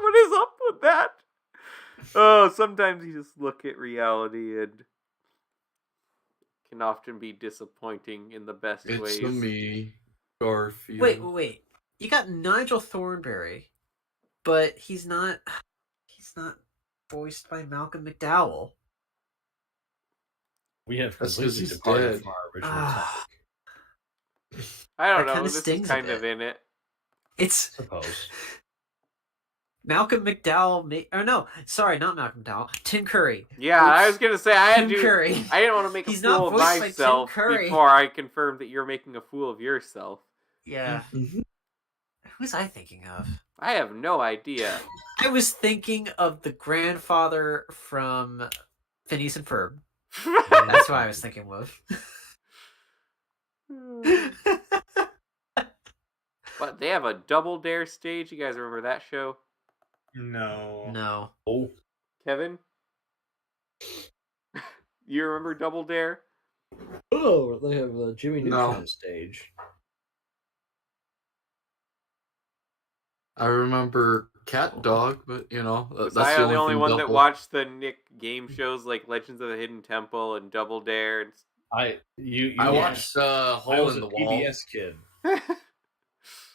What is up with that? Oh, sometimes you just look at reality and can often be disappointing in the best It's ways. me, Garfield. Wait. You got Nigel Thornberry, but he's not voiced by Malcolm McDowell. We have That's 'cause completely he's departed dead. from our original Ah. topic. I don't That know. kinda This is stings a kind of bit. in it. It's Suppose. Malcolm McDowell. No, sorry, not Malcolm McDowell. Tim Curry. Yeah, I was gonna say I had Tim to. Curry. I didn't want to make a He's not fool of voiced by Tim myself Curry. before I confirmed that you're making a fool of yourself. Yeah. Mhm. Who was I thinking of? I have no idea. I was thinking of the grandfather from Phineas and Ferb. That's what I was thinking of. But they have a Double Dare stage. You guys remember that show? No. No. Oh, Kevin? You remember Double Dare? oh, they have the Jimmy No. Neutron stage. I remember Cat Dog, but Was that's I the only thing one that double- watched the Nick game shows like Legends of the Hidden Temple and Double Dare? I I watched I Hole was in a the Wall. PBS kid.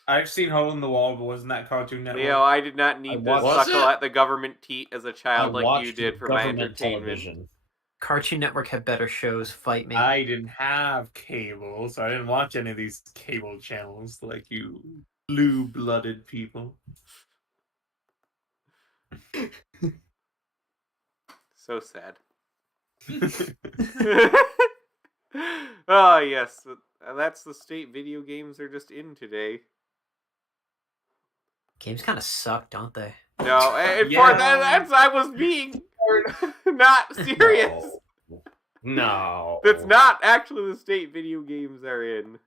I've seen Hole in the Wall, but wasn't that Cartoon Network? Leo, I did not need to Was suckle it? at the government teat as a child like you watched did for my government entertainment. television. Cartoon Network had better shows. Fight me. I didn't have cable, so I didn't watch any of these cable channels like you blue-blooded people. So sad. Oh, yes. That's the state video games are just in today. Games kind of suck, don't they? No, and Yeah. for that's I was being not serious. No. That's not actually the state video games are in.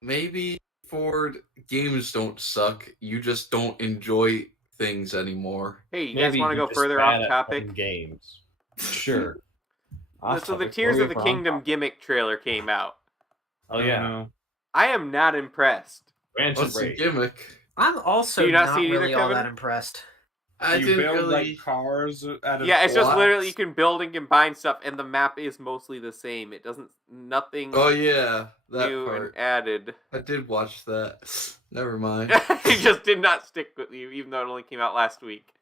Maybe Ford games don't suck. You just don't enjoy things anymore. Hey, you guys Maybe want to you're go just further bad off at topic? playing games. Sure. So the Tears of the Kingdom gimmick trailer came out. Oh yeah. I am not impressed. Rant and What's the rage. gimmick? I'm also Do you not not see it either, really all Kevin? that impressed. I You didn't build really. like cars out of Yeah, it's just What? literally you can build and combine stuff, and the map is mostly the same. It doesn't nothing Oh yeah, that new part. and added. I did watch that. Never mind. It just did not stick with you, even though it only came out last week.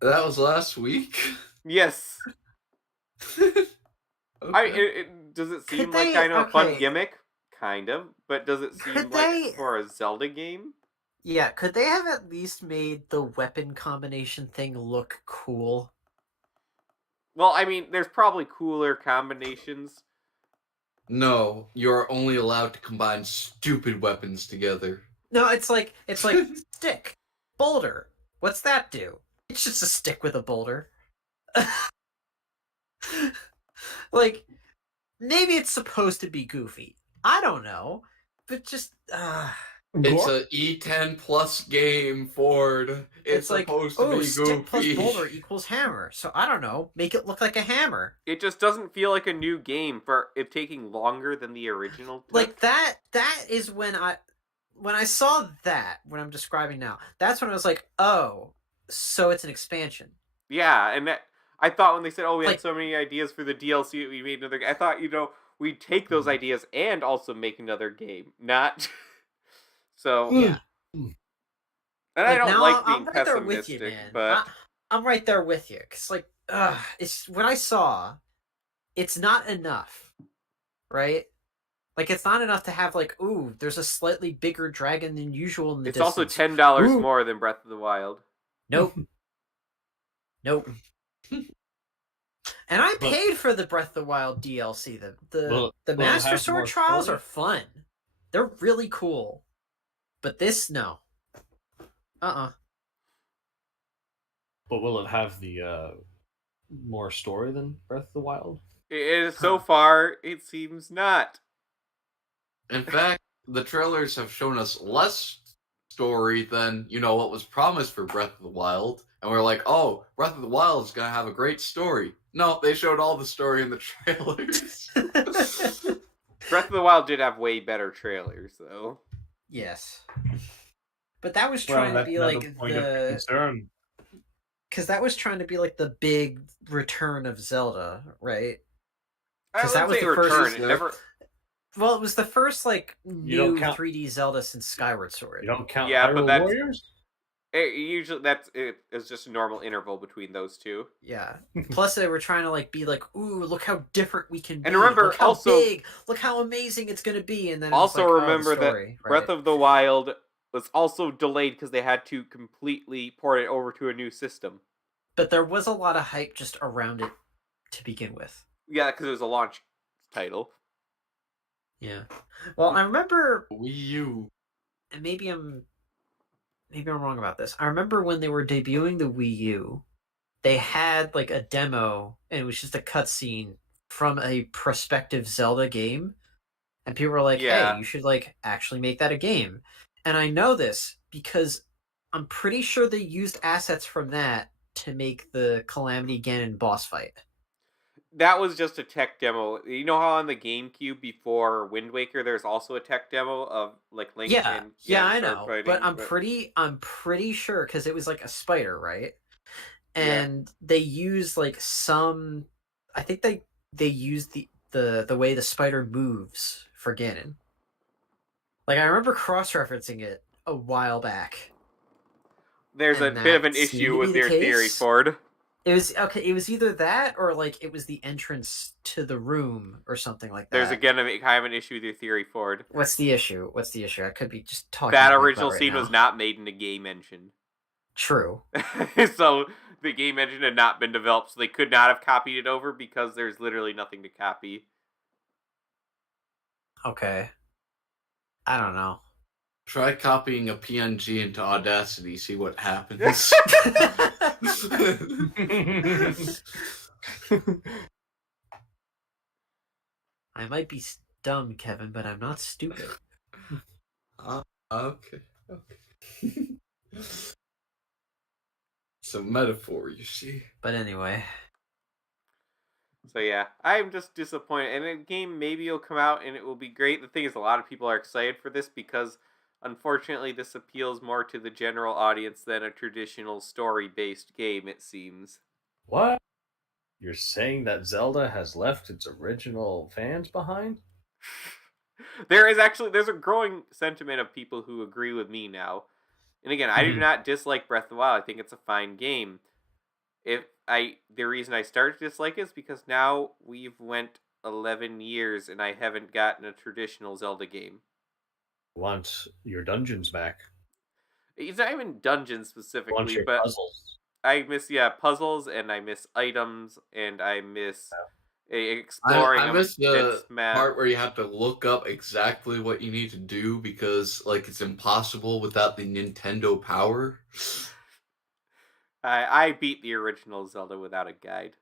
That was last week. Yes, Okay. does it seem Could like they- kind of a fun okay. gimmick? Kind of, but does it seem Could like they- for a Zelda game? Yeah, could they have at least made the weapon combination thing look cool? Well, I mean, there's probably cooler combinations. No, you're only allowed to combine stupid weapons together. No, it's like stick, boulder. What's that do? It's just a stick with a boulder. Like, maybe it's supposed to be goofy. I don't know, but just It's a E10 plus game, Ford. It's like, supposed to oh, be stick plus goofy. boulder equals hammer. So I don't know, make it look like a hammer. It just doesn't feel like a new game for it taking longer than the original. took. Like that is when I saw that, when I'm describing now, that's when I was like, oh, so it's an expansion. Yeah, and I thought when they said, "Oh, we had Like- so many ideas for the DLC that we made another," I thought we'd take those ideas and also make another game, not. So Yeah. and I don't now like I'm being right there with pessimistic, you, man. but I'm right there with you. Cause like, it's what I saw. It's not enough, right? Like, it's not enough to have like, ooh, there's a slightly bigger dragon than usual in the it's distance. also $10 Ooh. more than Breath of the Wild. Nope. Nope. And I paid for the Breath of the Wild DLC. The Will it Master have Sword more Trials story? are fun. They're really cool. But this, no. But will it have the more story than Breath of the Wild? So far, it seems not. In fact, the trailers have shown us less story than, what was promised for Breath of the Wild. And we're like, oh, Breath of the Wild is going to have a great story. No, they showed all the story in the trailers. Breath of the Wild did have way better trailers, though. Yes. But that was Well, trying to that's be another like point of concern. because that was trying to be like the big return of Zelda, right? I 'Cause that wouldn't say was the first- return. It never. Well, it was the first like You don't new count- 3D Zelda since Skyward Sword. You don't count Yeah, but Hyrule that's- Warriors? Usually it's just a normal interval between those two. Yeah. Plus, they were trying to like be like, "Ooh, look how different we can be! And remember, look how also- big! Look how amazing it's gonna be!" And then it was Also, like, oh, the remember story, that Breath right? of the Wild was also delayed because they had to completely port it over to a new system. But there was a lot of hype just around it to begin with. Yeah, because it was a launch title. Yeah. Well, I remember, Wii U. and maybe I'm wrong about this. I remember when they were debuting the Wii U, they had like a demo, and it was just a cutscene from a prospective Zelda game, and people were like, Yeah. "Hey, you should like actually make that a game." And I know this because I'm pretty sure they used assets from that to make the Calamity Ganon boss fight. That was just a tech demo. You know how on the GameCube before Wind Waker, there's also a tech demo of like Link Yeah, and yeah, Ganon I sword know, fighting, but I'm pretty sure because it was like a spider, right? And they used like some, I think they used the way the spider moves for Ganon. Like, I remember cross-referencing it a while back. There's a And bit of an that seemed issue to with be the your theory, case. Ford. It was either that or like it was the entrance to the room or something like that. There's again kind of an issue with your theory, Ford. What's the issue? I could be just talking. That about original right scene now. was not made in a game engine. True. So the game engine had not been developed, so they could not have copied it over because there's literally nothing to copy. Okay. I don't know. Try copying a PNG into Audacity, see what happens. I might be dumb, Kevin, but I'm not stupid. Okay. It's a metaphor, you see. But anyway. So yeah, I'm just disappointed. And the game maybe will come out and it will be great. The thing is, a lot of people are excited for this because, unfortunately, this appeals more to the general audience than a traditional story-based game, it seems. What? You're saying that Zelda has left its original fans behind? There's a growing sentiment of people who agree with me now. And again, I do not dislike Breath of the Wild. I think it's a fine game. The reason I started to dislike it is because now we've went 11 years and I haven't gotten a traditional Zelda game. Want your dungeons back. It's not even dungeons specifically, Want your but puzzles. I miss puzzles, and I miss items, and I miss exploring. I miss the map. part where you have to look up exactly what you need to do because, like, it's impossible without the Nintendo power. I beat the original Zelda without a guide.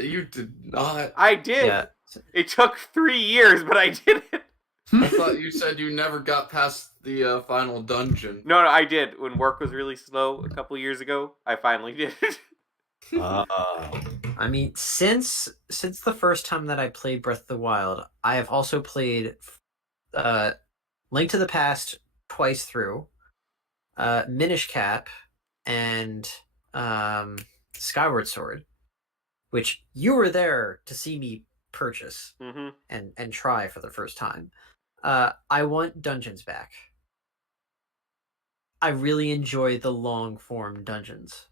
You did not. I did. Yeah. It took 3 years, but I did it. I thought you said you never got past the final dungeon. No, I did. When work was really slow a couple years ago, I finally did it. I mean, since the first time that I played Breath of the Wild, I have also played Link to the Past twice through, Minish Cap, and Skyward Sword, which you were there to see me purchase and try for the first time. I want dungeons back. I really enjoy the long form dungeons.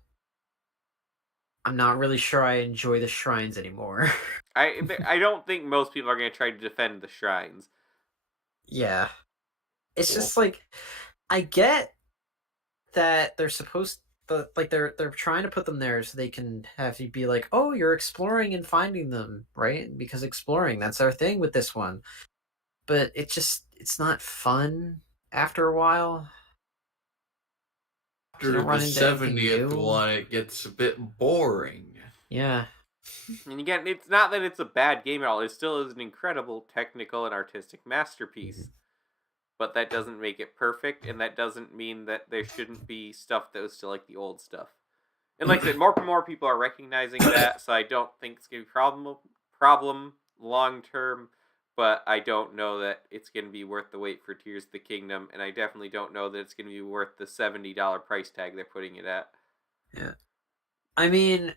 I'm not really sure I enjoy the shrines anymore. I don't think most people are going to try to defend the shrines. Yeah. It's just like, I get that they're supposed to, like, they're trying to put them there so they can have you be like, oh, you're exploring and finding them, right? Because exploring, that's our thing with this one. But it's not fun after a while. After the 70th one, it gets a bit boring. Yeah. And again, it's not that it's a bad game at all. It still is an incredible technical and artistic masterpiece. But that doesn't make it perfect, and that doesn't mean that there shouldn't be stuff that was still like the old stuff. And like I said, more and more people are recognizing that, so I don't think it's going to be a problem long term. But I don't know that it's going to be worth the wait for Tears of the Kingdom, and I definitely don't know that it's going to be worth the $70 price tag they're putting it at. Yeah. I mean,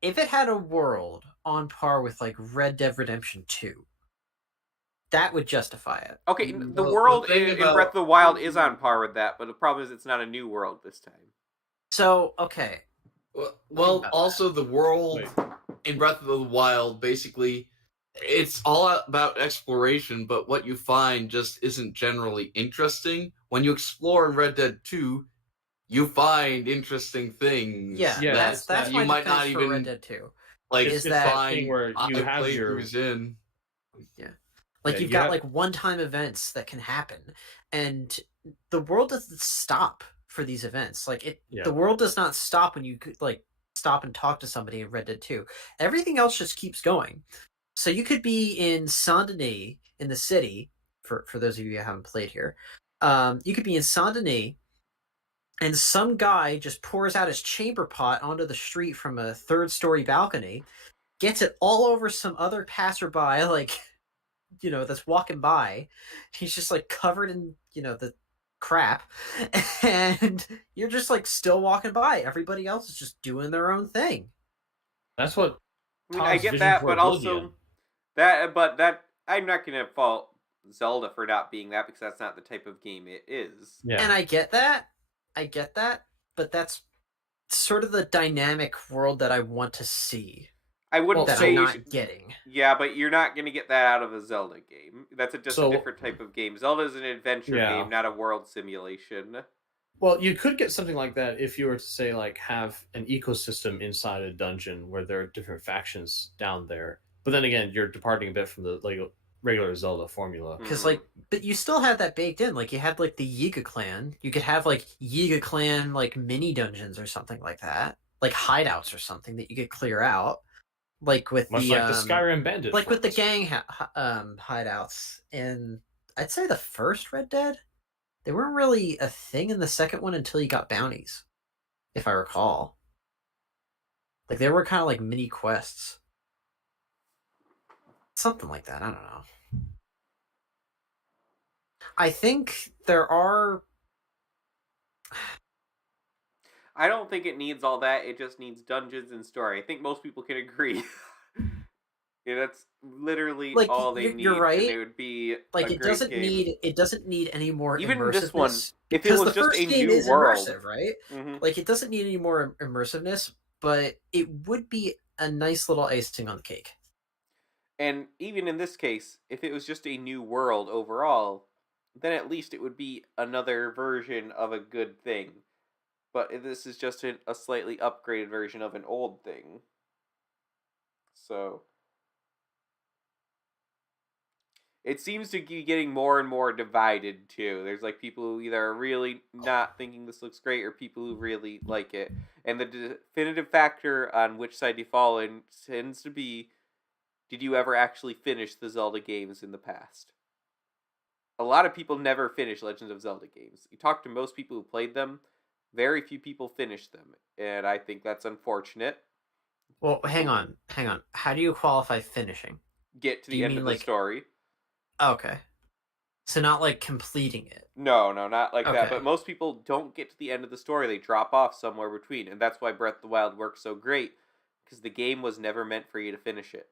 if it had a world on par with, like, Red Dead Redemption 2, that would justify it. Okay, the world in Breath of the Wild is on par with that, but the problem is it's not a new world this time. So, okay. Well, also the world in Breath of the Wild, basically, it's all about exploration, but what you find just isn't generally interesting. When you explore in Red Dead 2, you find interesting things. Yeah, that's you my might defense not for even Red Dead 2. like is that find where you have playthroughs in. Yeah. Like, you've got like one-time events that can happen, and the world doesn't stop for these events. Like, the world does not stop when you like stop and talk to somebody in Red Dead 2. Everything else just keeps going. So you could be in Saint-Denis in the city, for those of you who haven't played here. You could be in Saint-Denis, and some guy just pours out his chamber pot onto the street from a third-story balcony, gets it all over some other passerby, like, you know, that's walking by. He's just like covered in, you know, the crap, and you're just like still walking by. Everybody else is just doing their own thing. That's what I mean, I get that, but also that I'm not gonna fault Zelda for not being that, because that's not the type of game it is. Yeah. And I get that, but that's sort of the dynamic world that I want to see. I wouldn't that say I'm you not should- getting. Yeah, but you're not going to get that out of a Zelda game. That's just So- a different type of game. Zelda is an adventure Yeah. game, not a world simulation. Well, you could get something like that if you were to say, like, have an ecosystem inside a dungeon where there are different factions down there. But then again, you're departing a bit from the regular Zelda formula. Because like, but you still have that baked in. Like you had like the Yiga clan. You could have like Yiga clan like mini dungeons or something like that, like hideouts or something that you could clear out. Like with Much like the Skyrim Bandit. like with the forms. gang hideouts in, I'd say the first Red Dead. They weren't really a thing in the second one until you got bounties, if I recall. Like they were kind of like mini quests, something like that. I don't know. I think there are. I don't think it needs all that. It just needs dungeons and story. I think most people can agree. Yeah, that's literally Like, all they need. you're right. And it would be Like a it great doesn't game. need any more Even immersiveness. this one, if it because was the just first a game new is world. immersive, right? Mhm. Like it doesn't need any more immersiveness, but it would be a nice little icing on the cake. And even in this case, if it was just a new world overall, then at least it would be another version of a good thing. But this is just a slightly upgraded version of an old thing. So it seems to be getting more and more divided too. There's like people who either are really not thinking this looks great or people who really like it. And the definitive factor on which side you fall in tends to be, did you ever actually finish the Zelda games in the past? A lot of people never finish Legend of Zelda games. You talk to most people who played them, very few people finish them. And I think that's unfortunate. Well, hang on. How do you qualify finishing? Get to Do the you end mean, of the like- story. Okay, so not like completing it. No, not like that. Okay. But most people don't get to the end of the story. They drop off somewhere between. And that's why Breath of the Wild works so great. Because the game was never meant for you to finish it.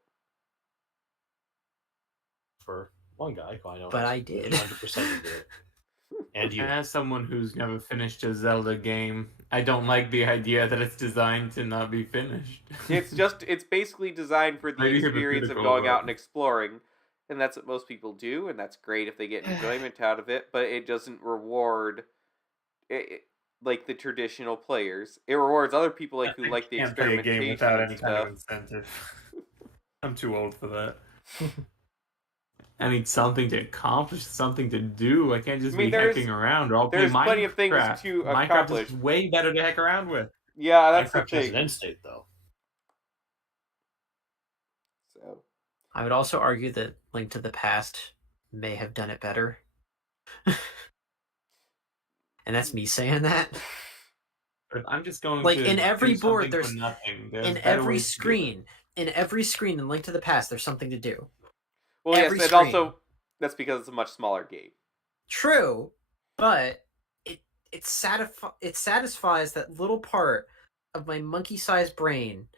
For one guy who I know. But has I did. 100% of it. And you. As someone who's never finished a Zelda game, I don't like the idea that it's designed to not be finished. It's basically designed for the Maybe experience of hypocritical, going out but- and exploring. And that's what most people do. And that's great if they get enjoyment out of it. But it doesn't reward like the traditional players. It rewards other people like who like the Can't play a experimentation game without and any kind stuff. of incentive. I'm too old for that. I need something to accomplish, something to do. I can't just I mean, be there's- hecking around. Or I'll play there's Minecraft. plenty of things to Minecraft accomplish. is way better to heck around with. Yeah, that's the Minecraft has an thing. end state, though. So I would also argue that Link to the Past may have done it better. And that's me saying that. But if I'm just going Like, to in every do board, something there's- for nothing. There's In better every ways to do it. screen in Link to the Past, there's something to do. well, Every yes, and screen. also that's because it's a much smaller game. True, but it satisfies that little part of my monkey-sized brain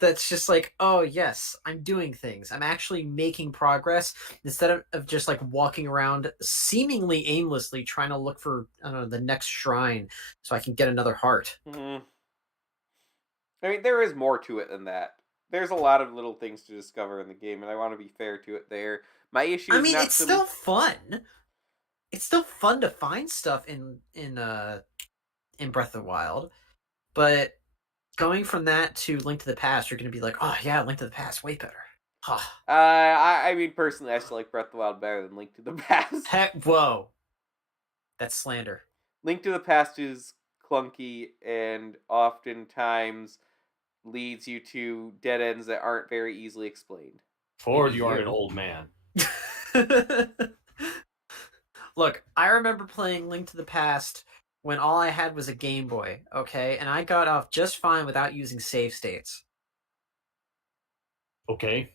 that's just like, oh yes, I'm doing things. I'm actually making progress instead of just like walking around seemingly aimlessly trying to look for, I don't know, the next shrine so I can get another heart. Mm-hmm. I mean, there is more to it than that. There's a lot of little things to discover in the game, and I want to be fair to it there. My issue is I mean, not it's so still fun. It's still fun to find stuff in Breath of the Wild, but going from that to Link to the Past, you're going to be like, oh yeah, Link to the Past, way better. Huh. I mean, personally, I still like Breath of the Wild better than Link to the Past. Heck, whoa, that's slander. Link to the Past is clunky and oftentimes leads you to dead ends that aren't very easily explained. Ford, you are an old man. Look, I remember playing Link to the Past when all I had was a Game Boy, okay? And I got off just fine without using save states. Okay.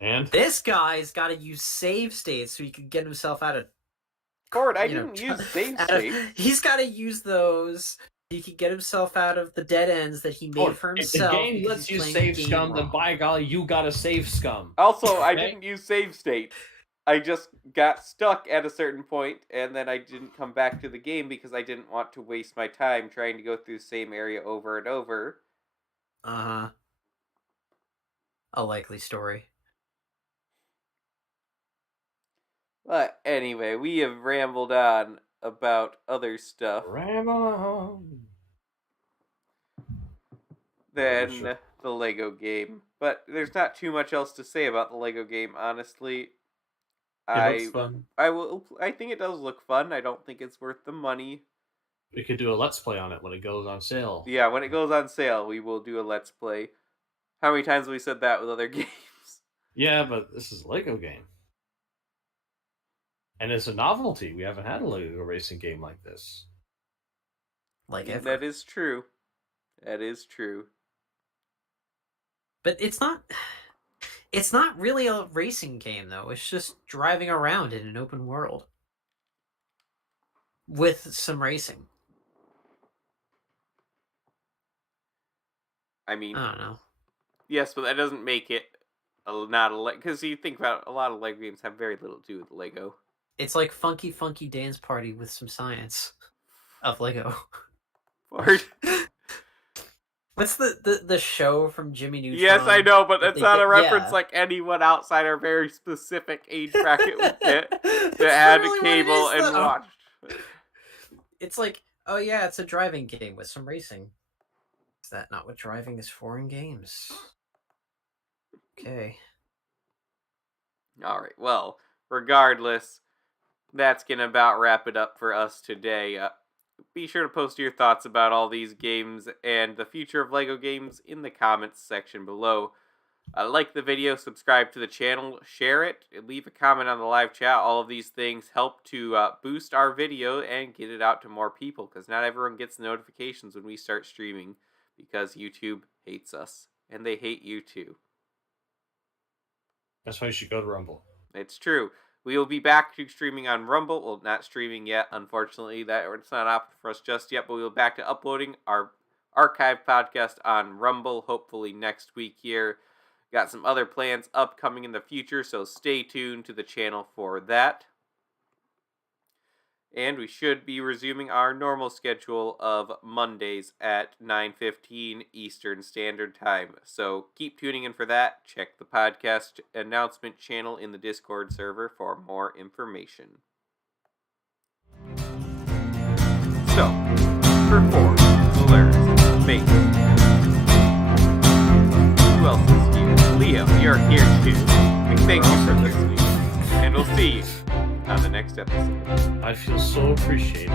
And? This guy's got to use save states so he can get himself out of... Ford, I you know, didn't use save out of- states. He's got to use those he could get himself out of the dead ends that he made for If the himself. game because lets he's you playing the save game scum, then wrong. by golly, you gotta save scum. Also, I Okay. didn't use save states. I just got stuck at a certain point, and then I didn't come back to the game because I didn't want to waste my time trying to go through the same area over and over. Uh-huh. A likely story. But anyway, we have rambled on about other stuff Ram on. than Sure. the Lego game. But there's not too much else to say about the Lego game, honestly. It looks fun. I think it does look fun. I don't think it's worth the money. We could do a let's play on it when it goes on sale. Yeah, when it goes on sale, we will do a let's play. How many times have we said that with other games? Yeah, but this is a Lego game. And it's a novelty. We haven't had a Lego racing game like this. Like ever. That is true. That is true. But it's not really a racing game though. It's just driving around in an open world with some racing. I mean, I don't know. yes, but that doesn't make it not a because you think about it, a lot of Lego games have very little to do with Lego. It's like Funky Dance Party with some science of Lego. Or- What's the show from Jimmy Neutron? yes, I know, but that that's they not a get- reference yeah. like anyone outside our very specific age bracket would get That's to add literally a what it cable is, and though. watch. It's like, oh yeah, it's a driving game with some racing. Is that not what driving is for in games? Okay. All right. Well, regardless, that's gonna about wrap it up for us today. Be sure to post your thoughts about all these games and the future of LEGO games in the comments section below. Like the video, subscribe to the channel, share it, and leave a comment on the live chat. All of these things help to boost our video and get it out to more people, because not everyone gets the notifications when we start streaming, because YouTube hates us, and they hate you too. That's why you should go to Rumble. It's true. We will be back to streaming on Rumble. Well, not streaming yet, unfortunately. It's not an option for us just yet, but we'll be back to uploading our archive podcast on Rumble, hopefully next week here. Got some other plans upcoming in the future, so stay tuned to the channel for that. And we should be resuming our normal schedule of Mondays at 9:15 Eastern Standard Time. So keep tuning in for that. Check the podcast announcement channel in the Discord server for more information. So, perform, Solaris, Faith. Who else is here? Leo, you're here too. We thank you for listening, and we'll see you on the next episode. I feel so appreciated.